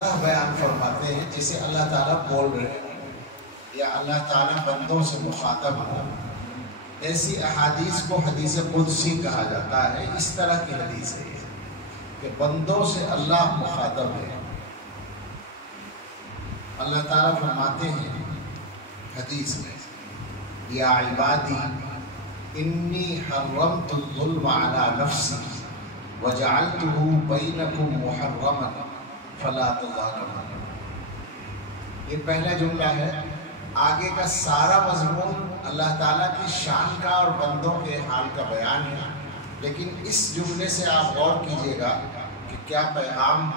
بیان فرماتے ہیں جسے اللہ تعالیٰ بول رہے ہیں یا اللہ تعالیٰ بندوں سے مخاطب ہو، ایسی احادیث کو حدیث قدسی کہا جاتا ہے۔ اس طرح کی حدیث ہے کہ بندوں سے اللہ مخاطب ہے۔ اللہ تعالیٰ فرماتے ہیں حدیث میں، یا عبادی انی حرمت الظلم علی نفسی وجعلتہ بینکم محرما فلا تظالموا۔ یہ پہلا جملہ ہے۔ آگے کا سارا مضمون اللہ تعالیٰ کی شان کا اور بندوں کے حال کا بیان ہے، لیکن اس جملے سے آپ غور کیجئے گا کہ کیا پیغام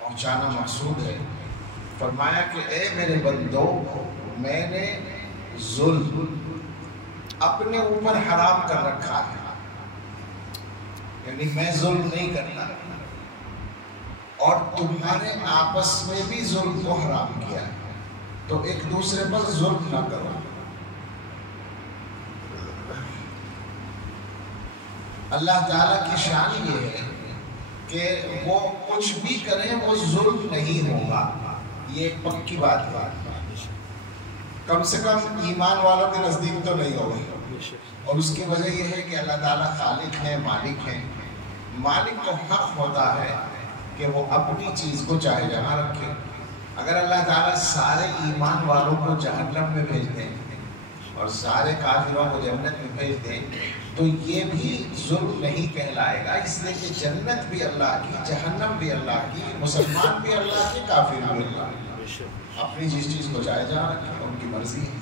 پہنچانا مقصود ہے۔ فرمایا کہ اے میرے بندو، میں نے ظلم اپنے اوپر حرام کر رکھا ہے، یعنی میں ظلم نہیں کرتا، اور تمہارے آپس میں بھی ظلم کو حرام کیا ہے، تو ایک دوسرے پر ظلم نہ کرو۔ اللہ تعالیٰ کی شان یہ ہے کہ وہ کچھ بھی کریں وہ ظلم نہیں ہوگا، یہ ایک پکی بات ہے۔ کم سے کم ایمان والوں کے نزدیک تو نہیں ہوگی، اور اس کی وجہ یہ ہے کہ اللہ تعالیٰ خالق ہے، مالک ہے۔ مالک کو حق ہوتا ہے کہ وہ اپنی چیز کو چاہے جہاں رکھے۔ اگر اللہ تعالیٰ سارے ایمان والوں کو جہنم میں بھیج دیں اور سارے کافروں کو جنت میں بھیج دیں تو یہ بھی ظلم نہیں کہلائے گا، اس لیے کہ جنت بھی اللہ کی، جہنم بھی اللہ کی، مسلمان بھی اللہ کی، کافر بھی اللہ کی۔ اپنی جس چیز کو چاہے جہاں رکھے، ان کی مرضی ہے۔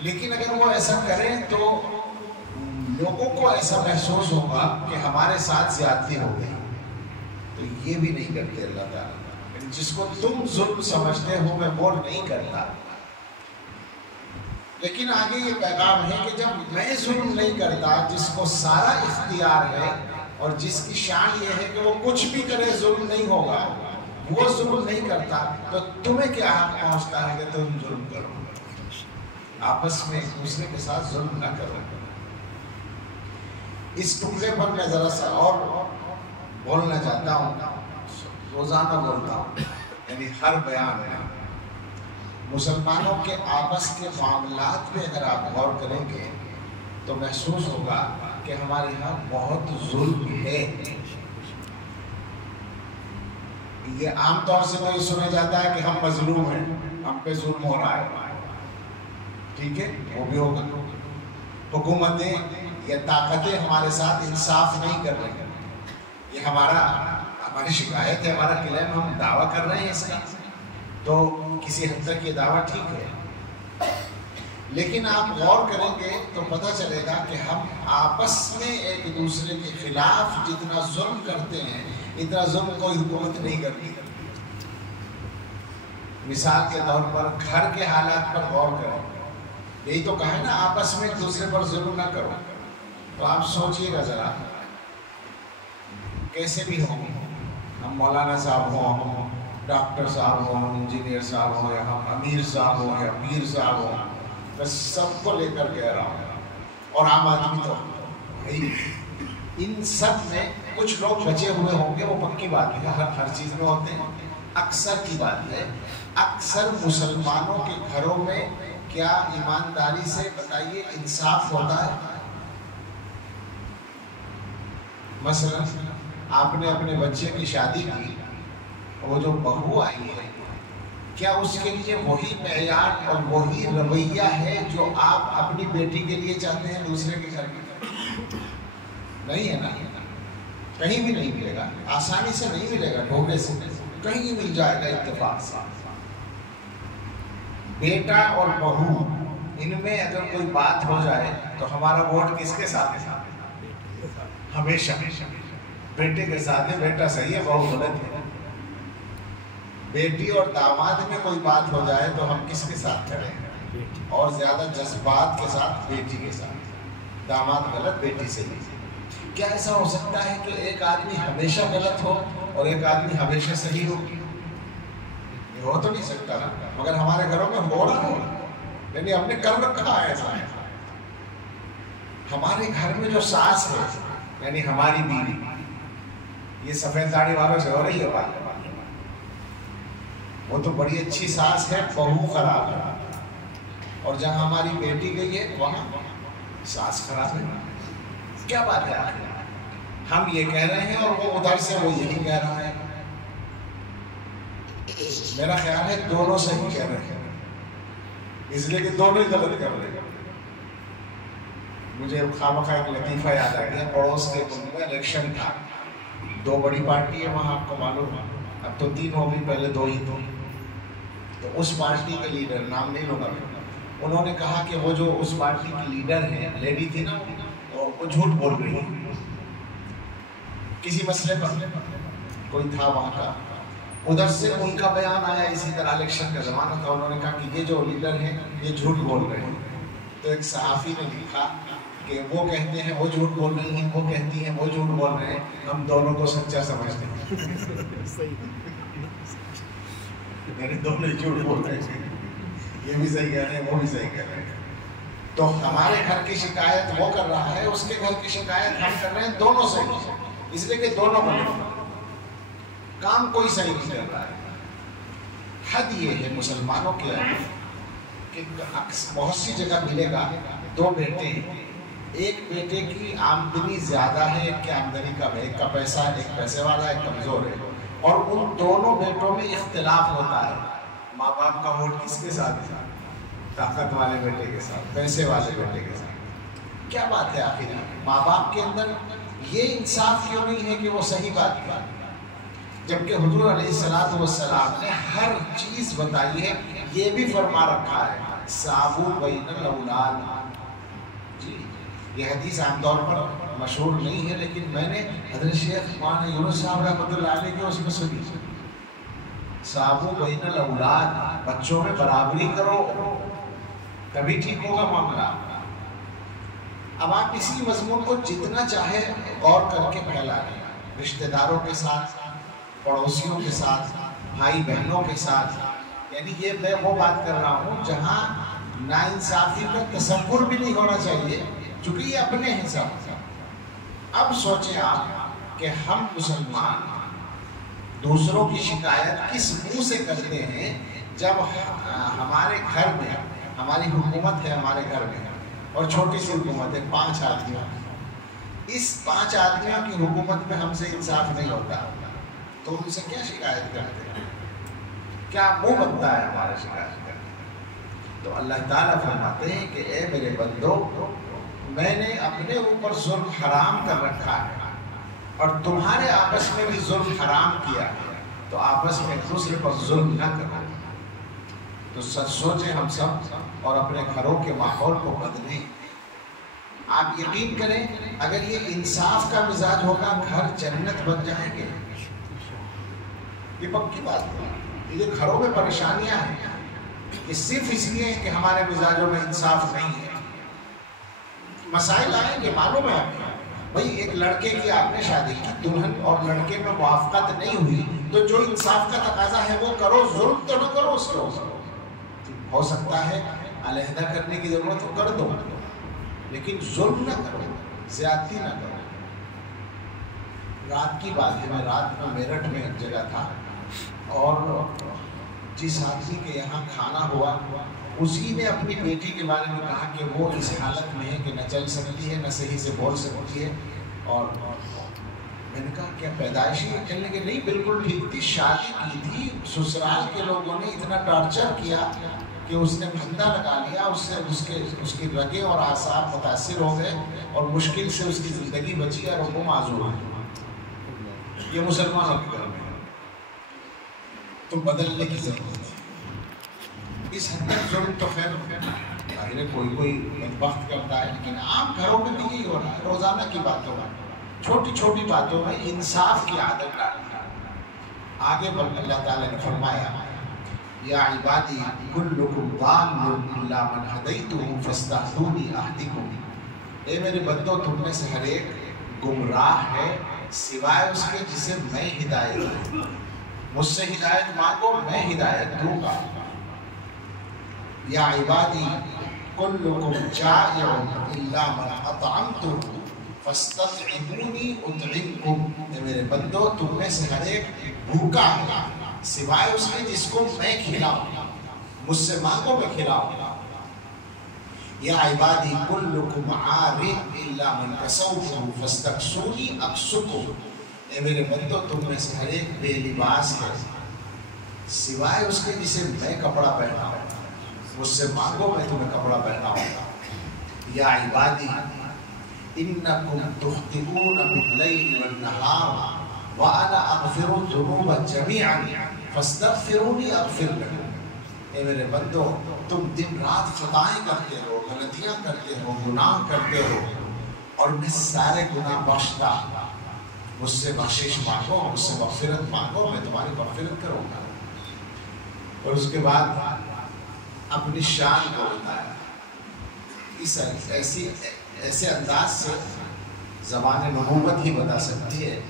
لیکن اگر وہ ایسا کریں تو لوگوں کو ایسا محسوس ہوگا کہ ہمارے ساتھ زیادتی ہو گئی، تو یہ بھی نہیں کرتے اللہ تعالیٰ۔ جس کو تم ظلم سمجھتے ہو میں وہ نہیں کرتا، لیکن آگے یہ پیغام ہے کہ جب میں ظلم نہیں کرتا، جس کو سارا اختیار ہے اور جس کی شان یہ ہے کہ وہ کچھ بھی کرے ظلم نہیں ہوگا، وہ ظلم نہیں کرتا، تو تمہیں کیا حق پہنچتا ہے کہ تم ظلم کرو؟ آپس میں ایک دوسرے کے ساتھ ظلم نہ کرو۔ اس ٹکڑے پر میں ذرا سا اور بولنا چاہتا ہوں، روزانہ بولتا ہوں، یعنی ہر بیان میں مسلمانوں کے آپس کے معاملات میں اگر آپ غور کریں گے تو محسوس ہوگا کہ ہمارے یہاں بہت ظلم ہے۔ یہ عام طور سے تو یہ سنا جاتا ہے کہ ہم مظلوم ہیں، ہم پہ ظلم ہو رہا ہے، ٹھیک ہے، وہ بھی ہوگا۔ حکومتیں یا طاقتیں ہمارے ساتھ انصاف نہیں کر رہی ہیں، یہ ہماری شکایت ہے، ہمارا کلیم، ہم دعویٰ کر رہے ہیں اس کا، تو کسی حد تک یہ دعویٰ ٹھیک ہے۔ لیکن آپ غور کریں گے تو پتہ چلے گا کہ ہم آپس میں ایک دوسرے کے خلاف جتنا ظلم کرتے ہیں اتنا ظلم کوئی حکومت نہیں کرتی۔ مثال کے طور پر گھر کے حالات پر غور کریں، یہی تو کہا ہے نا آپس میں ایک دوسرے پر ظلم نہ کرو، تو آپ سوچئے گا ذرا، کیسے بھی ہوں، ہم مولانا صاحب ہوں، ہم ڈاکٹر صاحب ہوں، انجینئر صاحب ہوں، یا ہم امیر صاحب ہوں یا پیر صاحب ہوں، میں سب کو لے کر کہہ رہا ہوں، اور عام آدمی تو ان سب میں کچھ لوگ بچے ہوئے ہوں گے، وہ پکی بات ہے، ہر چیز میں ہوتے ہیں۔ اکثر کی بات ہے، اکثر مسلمانوں کے گھروں میں کیا ایمانداری سے بتائیے انصاف ہوتا ہے؟ مثلا آپ نے اپنے بچے کی شادی کی، وہ جو بہو آئی ہے، کیا اس کے لیے وہی معیار اور وہی رویہ ہے جو آپ اپنی بیٹی کے لیے چاہتے ہیں دوسرے کے گھر میں؟ نہیں ہے نا، کہیں بھی نہیں ملے گا، آسانی سے نہیں ملے گا، دھوکے سے کہیں مل جائے گا اتفاق سے۔ بیٹا اور بہو، ان میں اگر کوئی بات ہو جائے تو ہمارا ووٹ کس کے ساتھ ہے؟ ہمیشہ بیٹے کے ساتھ ہے، بیٹا صحیح ہے، بہو غلط ہے۔ بیٹی اور داماد میں کوئی بات ہو جائے تو ہم کس کے ساتھ کھڑے ہیں؟ اور زیادہ جذبات کے ساتھ بیٹی کے ساتھ، داماد غلط، بیٹی صحیح۔ کیا ایسا ہو سکتا ہے کہ ایک آدمی ہمیشہ غلط ہو اور ایک آدمی ہمیشہ صحیح ہو؟ یہ ہو تو نہیں سکتا نا، مگر ہمارے گھروں میں ہو رہا ہے، یعنی ہم نے کر رکھا ہے ایسا۔ ہمارے گھر میں جو ساس ہے، یعنی ہماری بیوی، یہ سفید داڑھی والوں سے ہو رہی ہے بات، وہ تو بڑی اچھی ساس ہے، بہو خراب ہے، اور جہاں ہماری بیٹی گئی ہے وہاں ساس خراب ہے۔ کیا بات ہے آخر؟ ہم یہ کہہ رہے ہیں اور وہ ادھر سے وہ یہی کہہ رہا ہے۔ میرا خیال ہے دونوں صحیح کہہ رہے ہیں، اس لیے کہ دونوں ہی غلط کر رہے ہیں۔ مجھے خامخواہ ایک لطیفہ یاد آ گیا، پڑوس کے ملک میں الیکشن تھا، دو بڑی پارٹی ہے وہاں، آپ کو معلوم ہے، اب تو 3 ہو گئی، پہلے 2 ہی تھے۔ تو اس پارٹی کے لیڈر، نام نہیں لوں گا، انہوں نے کہا کہ وہ جو اس پارٹی کی لیڈر ہیں، لیڈی تھی نا، وہ جھوٹ بول رہی ہے کسی مسئلے پر، کوئی تھا وہاں کا، ادھر سے ان کا بیان آیا، اسی طرح الیکشن کا زمانہ تھا، انہوں نے کہا کہ یہ جو لیڈر ہیں یہ جھوٹ بول رہے ہیں۔ تو ایک صحافی نے لکھا کہ وہ کہتے ہیں وہ جھوٹ بول رہی ہیں، وہ کہتی ہیں وہ جھوٹ بول رہے ہیں، ہم دونوں کو سچا سمجھتے ہیں۔ میرے دونوں جھوٹ بول رہے ہیں، یہ بھی صحیح کہہ رہے ہیں، وہ بھی صحیح کہہ رہے ہیں۔ تو ہمارے گھر کی شکایت وہ کر رہا ہے، اس کے گھر کی شکایت ہم کر رہے ہیں، دونوں صحیح ہیں، اس لیے کہ دونوں کو کام کوئی صحیح نہیں کر رہا ہے۔ حد یہ ہے مسلمانوں کے کہ بہت سی جگہ ملے گا 2 بیٹے ہیں، ایک بیٹے کی آمدنی زیادہ ہے، ایک کی آمدنی کم ہے، ایک کا پیسہ، ایک پیسے والا، ایک کمزور ہے، اور ان دونوں بیٹوں میں اختلاف ہوتا ہے۔ ماں باپ کا ووٹ کس کے ساتھ ہے؟ طاقت والے بیٹے کے ساتھ، پیسے والے بیٹے کے ساتھ۔ کیا بات ہے آخر ماں باپ کے اندر یہ انصاف کیوں نہیں ہے کہ وہ صحیح بات کریں، جبکہ حضور علیہ السلام نے ہر چیز بتائی ہے، یہ بھی فرما رکھا ہے ساووا بین الاولاد۔ جی یہ حدیث عام طور پر مشہور نہیں ہے، لیکن میں نے حضرت شیخ مولانا یونس صاحب رحمۃ اللہ علیہ کے اس میں سنی، ساووا بین الاولاد، بچوں میں برابری کرو، تبھی ٹھیک ہوگا معاملہ۔ اب آپ اسی مضمون کو جتنا چاہے غور کر کے پھیلا لیں، رشتہ داروں کے ساتھ، پڑوسیوں کے ساتھ، بھائی بہنوں کے ساتھ، یعنی یہ میں وہ بات کر رہا ہوں جہاں ناانصافی کا تصور بھی نہیں ہونا چاہیے، چونکہ یہ اپنے حساب سے۔ اب سوچیں آپ کہ ہم مسلمان دوسروں کی شکایت کس منہ سے کرتے ہیں جب ہمارے گھر میں ہماری حکومت ہے، ہمارے گھر میں، اور چھوٹی سی حکومت ہے، 5 آدمیوں، اس 5 آدمیوں کی حکومت میں ہم سے انصاف نہیں ہوتا، تو ان سے کیا شکایت کرتے ہیں؟ کیا منہ بنتا ہے ہمارا شکایت کرتے؟ تو اللہ تعالیٰ فرماتے ہیں کہ اے میرے بندو، میں نے اپنے اوپر ظلم حرام کر رکھا ہے، اور تمہارے آپس میں بھی ظلم حرام کیا ہے، تو آپس میں ایک دوسرے پر ظلم نہ کرو۔ تو سچ سوچیں ہم سب اور اپنے گھروں کے ماحول کو بدلیں۔ آپ یقین کریں اگر یہ انصاف کا مزاج ہوگا، گھر جنت بن جائیں گے، یہ پکی بات ہے۔ یہ گھروں میں پریشانیاں ہیں، یہ صرف اس لیے کہ ہمارے مزاجوں میں انصاف نہیں ہے۔ مسائل آئیں گے، معلوم ہے آپ کو، بھئی ایک لڑکے کی آپ نے شادی کی، دلہن اور لڑکے میں موافقت نہیں ہوئی، تو جو انصاف کا تقاضا ہے وہ کرو، ظلم تو نہ کرو اس کو۔ ہو سکتا ہے علیحدہ کرنے کی ضرورت ہو، کر دو، لیکن ظلم نہ کرو، زیادتی نہ کرو۔ رات کی بات ہے، میں رات کو میرٹھ میں ایک جگہ تھا، اور جس آدمی کے یہاں کھانا ہوا اسی نے اپنی بیٹی کے بارے میں کہا کہ وہ اس حالت میں ہے کہ نہ چل سکتی ہے، نہ صحیح سے بول سکتی ہے، اور میں نے کہا کیا پیدائشی ہے؟ کہنے کہ نہیں، بالکل ٹھیک تھی، شادی کی تھی، سسرال کے لوگوں نے اتنا ٹارچر کیا کہ اس نے پھندا لگا لیا، اس کی رگیں اور اعصاب متاثر ہو گئے، اور مشکل سے اس کی زندگی بچی اور وہ معذور ہے۔ یہ مسلمانوں کے گھر میں ہے، تو بدلنے کی ضرورت ہے۔ اس حد تک ظلم تو خیر کوئی وقت کرتا ہے، لیکن عام گھروں میں بھی یہی ہو رہا ہے، روزانہ کی باتوں میں، چھوٹی چھوٹی باتوں میں انصاف کی عادت ڈالنا۔ آگے بل اللہ تعالیٰ نے فرمایا یا عبادی کلکم ضال الا من ہدیتہ فاستہدونی اہدکم، اے میرے بندو تم میں سے ہر ایک گمراہ ہے سوائے اس کے جسے میں ہدایت دوں، مجھ سے ہدایت مانگو میں ہدایت دوں گا۔ یا عبادی کلکم جائع الا من اطعمتہ فاستطعمونی اطعمکم، اے میرے بندو تم میں سے ہر ایک بھوکا ہے سوائے اس کے جس کو میں کھلاؤں، مجھ سے مانگو میں کھلاؤں گا۔ یا عبادی کلکم عار الا من کسوتہ فاستکسونی اکسکم، اے میرے بندو تم میں سے ہر ایک بے لباس ہے سوائے اس کے جسے میں کپڑا پہناؤں، مجھ سے مانگو میں تمہیں کپڑا پہناؤں گا۔ یا عبادی انکم تخطئون باللیل والنہار وانا اغفر الذنوب جميعا فاستغفرونی اغفر لکم، اے میرے بندو تم دن رات خطائیں کرتے ہو، غلطیاں کرتے ہو، گناہ کرتے ہو، اور میں سارے گناہ بخشتا، مجھ سے بخشش مانگو، مجھ سے مغفرت مانگو، میں تمہاری مغفرت کروں گا۔ اور اس کے بعد اپنی شان کو بتایا۔ اس ایسے انداز سے زبان نبوت ہی بتا سکتی ہے،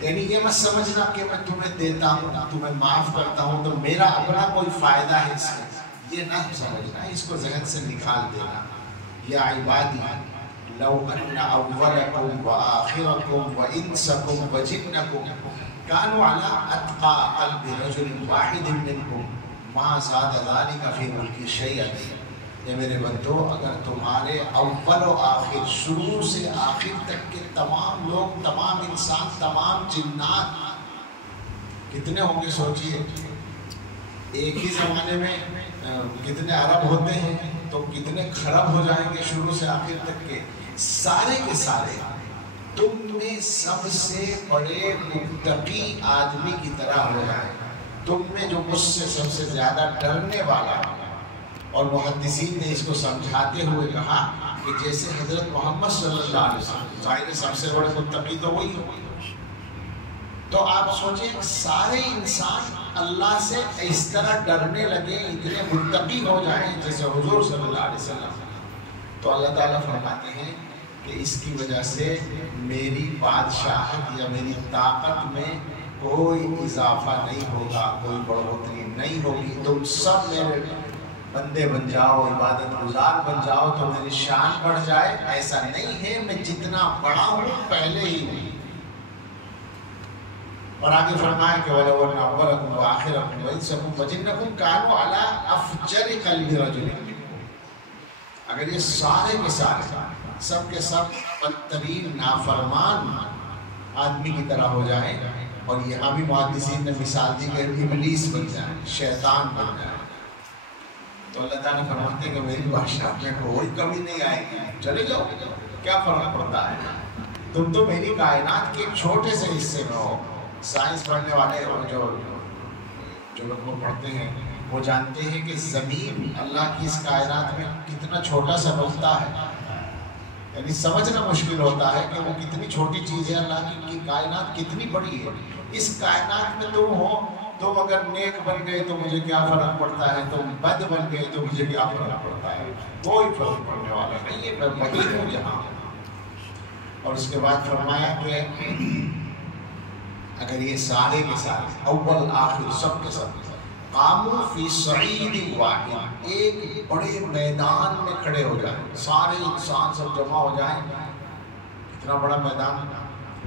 یعنی یہ مت سمجھنا کہ میں تمہیں دیتا ہوں، تمہیں معاف کرتا ہوں تو میرا اپنا کوئی فائدہ ہے اس میں، یہ نہ سمجھنا، اس کو ذہن سے نکال دینا۔ یا عبادی لو ان اولکم وآخرکم وانسکم وجنکم كانوا على اتقى قلب رجل واحد منكم ما زاد ذلك في ملك شيئا، اے میرے بندو اگر تمہارے اول و آخر، شروع سے آخر تک کے تمام لوگ، تمام انسان، تمام جنات کتنے ہوں گے سوچئے، ایک ہی زمانے میں کتنے عرب ہوتے ہیں تو کتنے خراب ہو جائیں گے، شروع سے آخر تک کے سارے کے سارے تم میں سب سے بڑے متقی آدمی کی طرح ہو جائے، تم میں جو مجھ سے سب سے زیادہ ڈرنے والا۔ اور محدثین نے اس کو سمجھاتے ہوئے کہا کہ جیسے حضرت محمد صلی اللہ علیہ وسلم، ظاہر سب سے بڑے متقی تو وہی ہو، تو آپ سوچیں سارے انسان اللہ سے اس طرح ڈرنے لگے، اتنے متقی ہو جائیں جیسے حضور صلی اللہ علیہ وسلم، تو اللہ تعالیٰ فرماتے ہیں کہ اس کی وجہ سے میری بادشاہت یا میری طاقت میں کوئی اضافہ نہیں ہوگا، کوئی بڑھوتری نہیں ہوگی، تم سب میرے بندے بن جاؤ، عبادت گزار بن جاؤ تو میری شان بڑھ جائے، ایسا نہیں ہے، میں جتنا بڑا ہوں پہلے ہی ہوں۔ اور آگے فرمایا کہ وَلَوْ أَنَّ أَوَّلَكُمْ وَآخِرَكُمْ وَإِنسَكُمْ وَجِنَّكُمْ كَانُوا عَلَىٰ أَفْجَرِ قَلْبِ رَجُلٍ مِّنكُمْ، اگر یہ سارے کے سارے، سب کے سب بدترین نافرمان آدمی کی طرح ہو جائیں، اور یہاں بھی محدثین نے مثال دی کہ ابلیس بن جائے، شیطان بن جائے، تو اللہ تعالیٰ فرماتے ہیں کہ میری بادشاہت میں کوئی کمی نہیں آئے گی، چلے جاؤ، کیا فرق پڑتا ہے، تم تو میری کائنات کے ایک چھوٹے سے حصے میں ہو۔ سائنس پڑھنے والے اور جو لوگ پڑھتے ہیں وہ جانتے ہیں کہ زمین اللہ کی اس کائنات میں کتنا چھوٹا سا نقطہ ہے، یعنی سمجھنا مشکل ہوتا ہے کہ وہ کتنی چھوٹی چیز ہے، اللہ کی کائنات کتنی بڑی ہے۔ اس کائنات میں تم ہو، تم اگر نیک بن گئے تو مجھے کیا فرق پڑتا ہے، تم بد بن گئے تو مجھے کیا فرق پڑتا ہے، کوئی فرق پڑنے والا نہیں ہے، میں وہی ہوں یہاں۔ اور اس کے بعد فرمایا کہ اگر یہ سارے کے سارے اول آخر سب کے سب قاموا فی صعید واحد، ایک بڑے میدان میں کھڑے ہو جائیں، سارے انسان سب جمع ہو جائیں، اتنا بڑا میدان،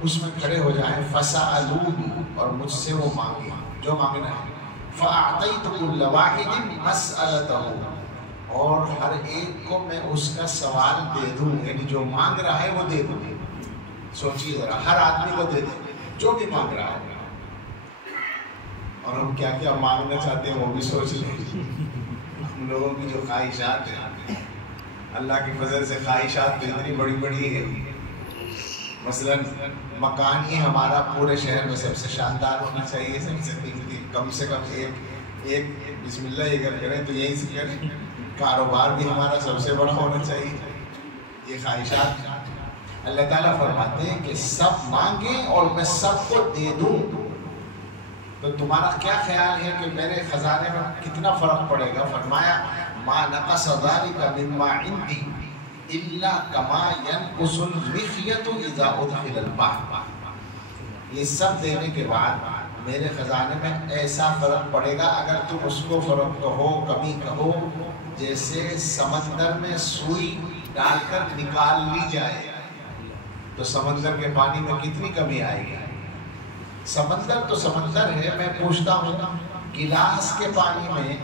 اس میں کھڑے ہو جائیں، فَسَأَلُونِی، اور مجھ سے وہ مانگیں جو مانگنا ہے، فَأَعْطَيْتُ كُلَّ وَاحِدٍ مَسْأَلَتَهُ، اور ہر ایک کو میں اس کا سوال دے دوں، یعنی جو مانگ رہا ہے وہ دے دوں۔ سوچیے ذرا، ہر آدمی کو دے دیں جو بھی مانگ رہا ہے، اور ہم کیا کیا مانگنا چاہتے ہیں وہ بھی سوچ لیں۔ ہم لوگوں کی جو خواہشات ہیں، اللہ کی فضل سے خواہشات تو اتنی بڑی بڑی ہے، مثلا مکان ہی ہمارا پورے شہر میں سب سے شاندار ہونا چاہیے، سب سے قیمتی، کم سے کم ایک بسم اللہ اگر کریں تو یہی سے کریں، کاروبار بھی ہمارا سب سے بڑا ہونا چاہیے، یہ خواہشات۔ اللہ تعالیٰ فرماتے ہیں کہ سب مانگیں اور میں سب کو دے دوں، تو تمہارا کیا خیال ہے کہ میرے خزانے میں کتنا فرق پڑے گا؟ فرمایا ما نقص ذلك مما عندي الا كما ينقص المخيط اذا ادخل البحر، یہ سب دینے کے بعد میرے خزانے میں ایسا فرق پڑے گا، اگر تم اس کو فرق کہو، کمی کہو، جیسے سمندر میں سوئی ڈال کر نکال لی جائے تو سمندر کے پانی میں کتنی کمی آئے گی، سمندر تو سمندر ہے، میں پوچھتا ہوں گلاس کے پانی میں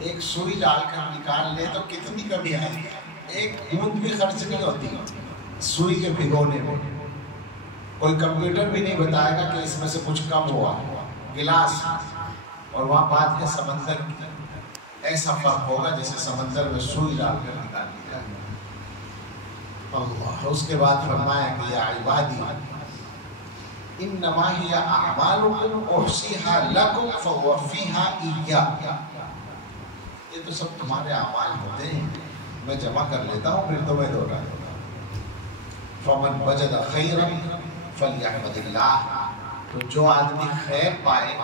ایک سوئی ڈال کر نکال لے تو کتنی کمی آئے گی؟ ایک بوند بھی خرچ نہیں ہوتی سوئی کے بھگونے میں۔ کوئی کمپیوٹر بھی نہیں بتائے گا کہ اس میں سے کچھ کم ہوا، گلاس اور وہاں بات ہے سمندر کی، ایسا فرق ہوگا جیسے سمندر میں سوئی ڈال کر نکال لی جائے۔ اللہ، اس کے بعد فرمایا کہ یا عبادی انما ہی اعمالکم احصیھا لکم فوفیھا ایایا، یہ تو سب تمہارے اعمال ہوتے ہیں، میں جمع کر لیتا ہوں پھر تمہیں دوہرا دوں گا۔ فمن وجد خیرا فلیحمد اللہ، تو جو آدمی خیر پائے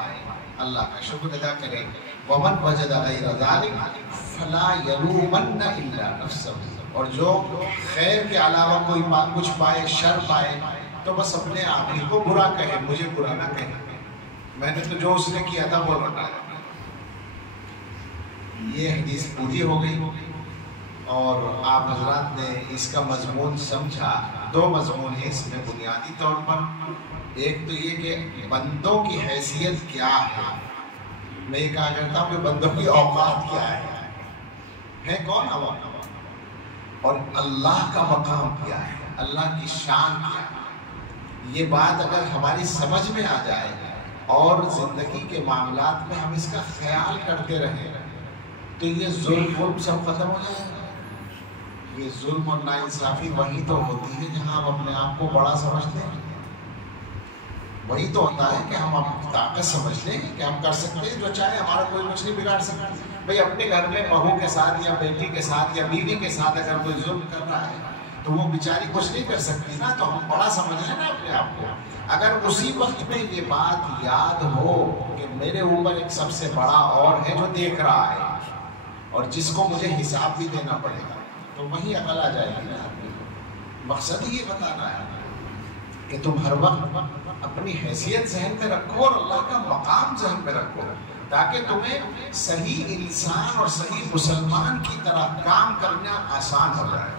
اللہ کا شکر ادا کرے، ومن وجد غیر ذلک فلا یلومن الا نفسہ، اور جو خیر کے علاوہ کوئی کچھ پائے، شر پائے، تو بس اپنے آپ ہی کو برا کہے، مجھے برا نہ کہے، میں نے تو جو اس نے کیا تھا وہ لوٹایا۔ یہ حدیث پوری ہو گئی اور آپ حضرات نے اس کا مضمون سمجھا۔ دو مضمون ہیں اس میں بنیادی طور پر، ایک تو یہ کہ بندوں کی حیثیت کیا ہے، میں یہ کہا کرتا ہوں کہ بندوں کی اوقات کیا ہے کون عوام، اور اللہ کا مقام کیا ہے، اللہ کی شان کیا ہے۔ یہ بات اگر ہماری سمجھ میں آ جائے اور زندگی کے معاملات میں ہم اس کا خیال کرتے رہیں تو یہ ظلم سب ختم ہو جائے گا۔ یہ ظلم اور ناانصافی وہی تو ہوتی ہے جہاں ہم اپنے آپ کو بڑا سمجھتے ہیں، وہی تو ہوتا ہے کہ ہم اپنی طاقت سمجھتے ہیں کہ ہم کر سکتے ہیں جو چاہے، ہمارا کوئی کچھ نہیں بگاڑ سکتا۔ بھئی اپنے گھر میں بہو کے ساتھ یا بیٹی کے ساتھ یا بیوی کے ساتھ اگر کوئی ظلم کر رہا ہے تو وہ بیچاری کچھ نہیں کر سکتی نا، تو ہم بڑا سمجھ لیں نا اپنے آپ کو۔ اگر اسی وقت میں یہ بات یاد ہو کہ میرے اوپر ایک سب سے بڑا اور ہے جو دیکھ رہا ہے اور جس کو مجھے حساب بھی دینا پڑے گا، تو وہی عقل آ جائے گی نا۔ مقصد ہی یہ بتانا ہے کہ تم ہر وقت اپنی حیثیت ذہن پہ رکھو اور اللہ کا مقام ذہن پہ رکھو، تاکہ تمہیں صحیح انسان اور صحیح مسلمان کی طرح کام کرنا آسان ہو جائے۔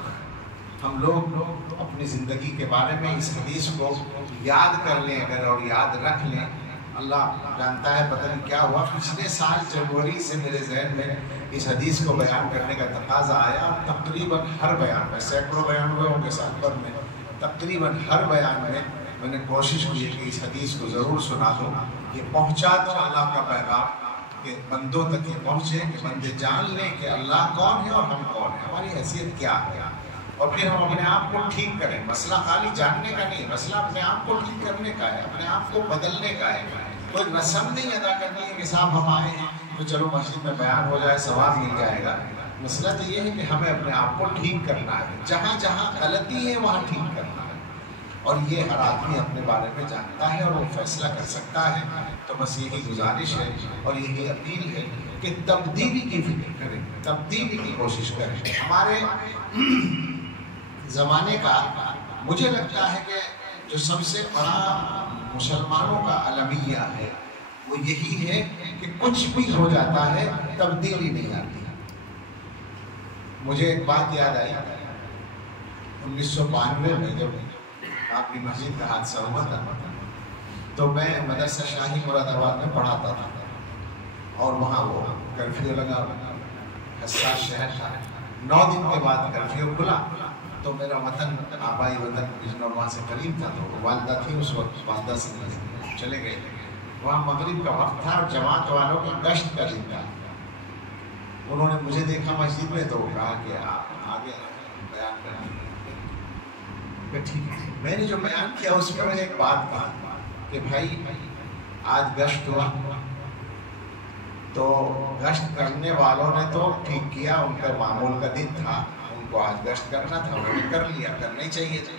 ہم لوگ اپنی زندگی کے بارے میں اس حدیث کو یاد کر لیں اگر اور یاد رکھ لیں، اللہ جانتا ہے پتہ نہیں کیا ہوا، پچھلے سال جنوری سے میرے ذہن میں اس حدیث کو بیان کرنے کا تقاضا آیا، اور تقریباً ہر بیان میں، سینکڑوں بیان ہوئے ہوں گے سال بھر میں، تقریباً ہر بیان میں نے کوشش کی کہ اس حدیث کو ضرور سنا دوں، یہ پہنچا دو اللہ کا پیغام، کہ بندوں تک یہ پہنچے، کہ بندے جان لیں کہ اللہ کون ہے اور ہم کون ہیں، ہماری حیثیت کیا ہے، اور پھر ہم اپنے آپ کو ٹھیک کریں۔ مسئلہ خالی جاننے کا نہیں، مسئلہ اپنے آپ کو ٹھیک کرنے کا ہے، اپنے آپ کو بدلنے کا ہے۔ کوئی رسم نہیں ادا کرنی ہے کہ صاحب ہم آئے ہیں تو چلو مسجد میں بیان ہو جائے ثواب مل جائے گا۔ مسئلہ تو یہ ہے کہ ہمیں اپنے آپ کو ٹھیک کرنا ہے، جہاں جہاں غلطی ہے وہاں ٹھیک کرنا ہے، اور یہ ہر آدمی اپنے بارے میں جانتا ہے اور وہ فیصلہ کر سکتا ہے۔ تو بس یہی گزارش ہے اور یہی اپیل ہے کہ تبدیلی کی فکر کریں، تبدیلی کی کوشش کریں۔ ہمارے زمانے کا مجھے لگتا ہے کہ جو سب سے بڑا مسلمانوں کا المیہ ہے وہ یہی ہے کہ کچھ بھی ہو جاتا ہے تبدیلی نہیں آتی۔ مجھے ایک بات یاد آئی، 1992 میں جب آپ کی مسجد کا حادثہ ہوا تھا تو میں مدرسہ شاہی مراد آباد میں پڑھاتا تھا، اور وہاں وہ کرفیو لگا، حساس شہر تھا۔ 9 دن کے بعد کرفیو کھلا تو میرا وطن، آبائی وطن بجنور وہاں سے قریب تھا، تو والدہ تھی اس وقت، والدہ سے چلے گئے۔ وہاں مغرب کا وقت تھا اور جماعت والوں کی گشت کا دن تھا۔ انہوں نے مجھے دیکھا مسجد میں تو کہا کہ آپ آگے بیان کریں۔ ٹھیک ہے، میں نے جو بیان کیا اس میں ایک بات کہا کہ بھائی آج گشت ہوا تو گشت کرنے والوں نے تو ٹھیک کیا، ان کا معمول کا دن تھا، ان کو آج گشت کرنا تھا، انہوں نے کر لیا، کرنا ہی چاہیے تھا۔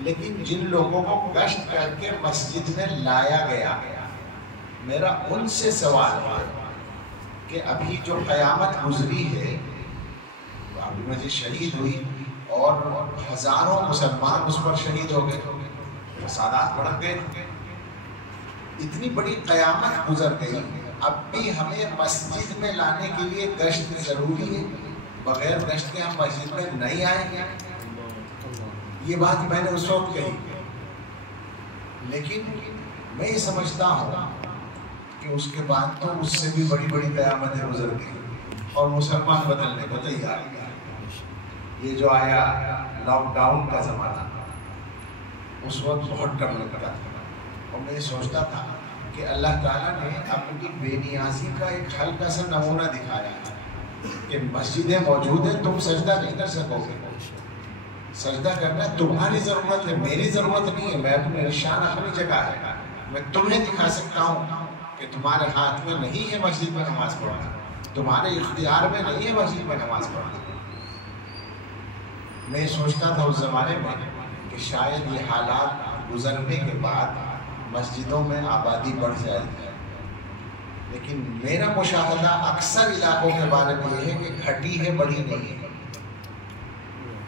لیکن جن لوگوں کو گشت کر کے مسجد میں لایا گیا، میرا ان سے سوال ہے کہ ابھی جو قیامت گزری ہے، ابھی مسجد شہید ہوئی اور ہزاروں مسلمان اس پر شہید ہو گئے، فسادات بڑھ گئے، اتنی بڑی قیامت گزر گئی، اب بھی ہمیں مسجد میں لانے کے لیے گشت ضروری ہے، بغیر گشت کے ہم مسجد میں نہیں آئیں گے۔ یہ بات میں نے اس وقت کہی، لیکن میں یہ سمجھتا ہوں کہ اس کے بعد تو اس سے بھی بڑی بڑی قیامتیں گزر گئی اور مسلمان بدلنے کو تیار ہے۔ یہ جو آیا لاک ڈاؤن کا زمانہ، اس وقت بہت ڈر لگتا تھا، اور میں یہ سوچتا تھا کہ اللہ تعالیٰ نے اپنی بے نیازی کا ایک ہلکا سا نمونہ دکھایا کہ مسجدیں موجود ہیں، تم سجدہ نہیں کر سکو گے، سجدہ کرنا تمہاری ضرورت ہے، میری ضرورت نہیں ہے، میں اپنی نشان اپنی جگہ ہے، میں تمہیں دکھا سکتا ہوں کہ تمہارے ہاتھ میں نہیں ہے مسجد میں نماز پڑھنا، تمہارے اختیار میں نہیں ہے مسجد میں نماز پڑھنا۔ میں سوچتا تھا اس زمانے میں کہ شاید یہ حالات گزرنے کے بعد مسجدوں میں آبادی بڑھ جائے گی، لیکن میرا مشاہدہ اکثر علاقوں کے بارے میں یہ ہے کہ گھٹی ہے، بڑھی نہیں ہے۔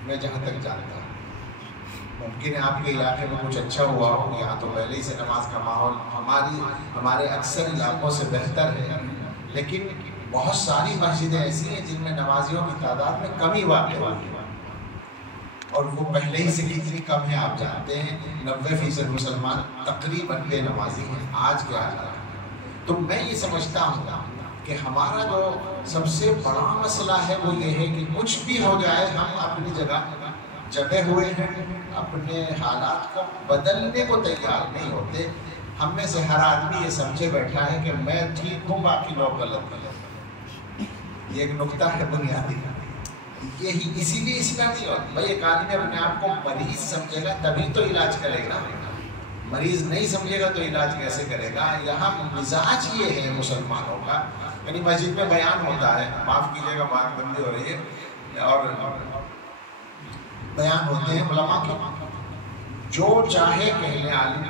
میں جہاں تک جانتا ہوں، ممکن ہے آپ کے علاقے میں کچھ اچھا ہوا ہو، یہاں تو پہلے ہی سے نماز کا ماحول ہمارے اکثر علاقوں سے بہتر ہے، لیکن بہت ساری مسجدیں ایسی ہیں جن میں نمازیوں کی تعداد میں کمی واقع ہوئی ہے، اور وہ پہلے ہی سے کتنی کم ہے آپ جانتے ہیں، 90% مسلمان تقریباً بے نمازی ہیں آج کے حالات۔ تو میں یہ سمجھتا ہوں کہ ہمارا جو سب سے بڑا مسئلہ ہے وہ یہ ہے کہ کچھ بھی ہو جائے ہم اپنی جگہ جگے ہوئے ہیں، اپنے حالات کو بدلنے کو تیار نہیں ہوتے۔ ہم میں سے ہر آدمی یہ سمجھے بیٹھا ہے کہ میں ٹھیک ہوں، باقی لوگ غلط ہیں۔ یہ ایک نقطہ ہے بنیادی، یہی اسی لیے اس کا نہیں ہوتا بھائی، ایک آدمی اپنے آپ کو مریض سمجھے گا تبھی تو علاج کرے گا، مریض نہیں سمجھے گا تو علاج کیسے کرے گا؟ یہاں مزاج یہ ہے مسلمانوں کا، یعنی مسجد میں بیان ہوتا ہے، معاف کیجیے گا بات بندی ہو رہی ہے، اور بیان ہوتے ہیں علماء کے، جو چاہے کہہ لیں عالم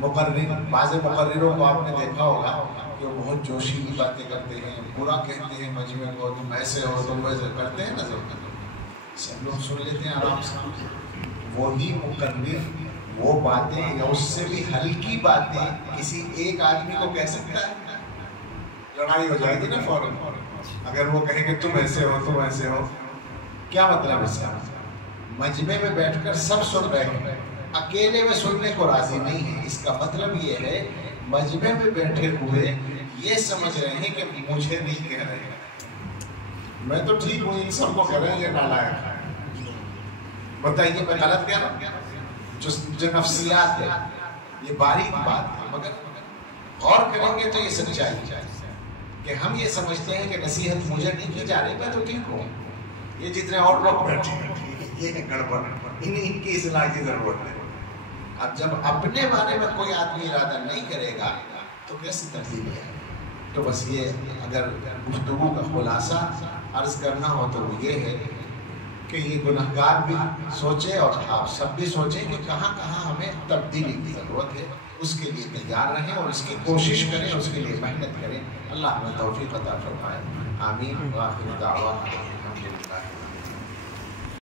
مقرر، بعض مقرروں کو آپ نے دیکھا ہوگا کہ وہ بہت جوشیلی باتیں کرتے ہیں، برا کہتے ہیں مجمع کو، تم ایسے ہو تم ویسے کرتے ہیں نا، سب لوگ سن لیتے ہیں آرام سے۔ وہی مقرر وہ باتیں یا اس سے بھی ہلکی باتیں کسی ایک آدمی کو کہہ سکتا ہے، لڑائی ہو جائے گی نا فوراً اگر وہ کہے کہ تم ایسے ہو تم ایسے ہو۔ کیا مطلب اس کا؟ مجمع میں بیٹھ کر سب سن رہے ہیں، اکیلے میں سننے کو راضی نہیں ہے۔ اس کا مطلب یہ ہے مجمع میں بیٹھے ہوئے یہ سمجھ رہے ہیں کہ مجھے نہیں کہہ رہے ہیں، میں تو ٹھیک ہوں، ان سب کو کہہ رہے ہیں یہ نالائق ہے۔ بتائیے میں غلط کہہ رہا ہوں؟ جو نفسیات ہے، یہ باریک بات ہے، مگر غور کریں گے تو یہ سچائی ہے کہ ہم یہ سمجھتے ہیں کہ نصیحت مجھے نہیں کی جا رہی، میں تو ٹھیک ہوں، یہ جتنے اور لوگ بیٹھے ہیں یہ گڑبڑ، ان کی اصلاح کی ضرورت ہے۔ اب جب اپنے بارے میں کوئی آدمی ارادہ نہیں کرے گا تو کیسی تبدیلی ہے؟ تو بس یہ اگر گفتگو کا خلاصہ عرض کرنا ہو تو وہ یہ ہے کہ یہ گنہگار بھی سوچے اور آپ سب بھی سوچیں کہ کہاں کہاں ہمیں تبدیلی کی ضرورت ہے، اس کے لیے تیار رہیں اور اس کی کوشش کریں، اس کے لیے محنت کریں۔ اللہ ہمیں توفیق عطا فرمائے، آمین۔ وآخر دعوانا الحمدللہ۔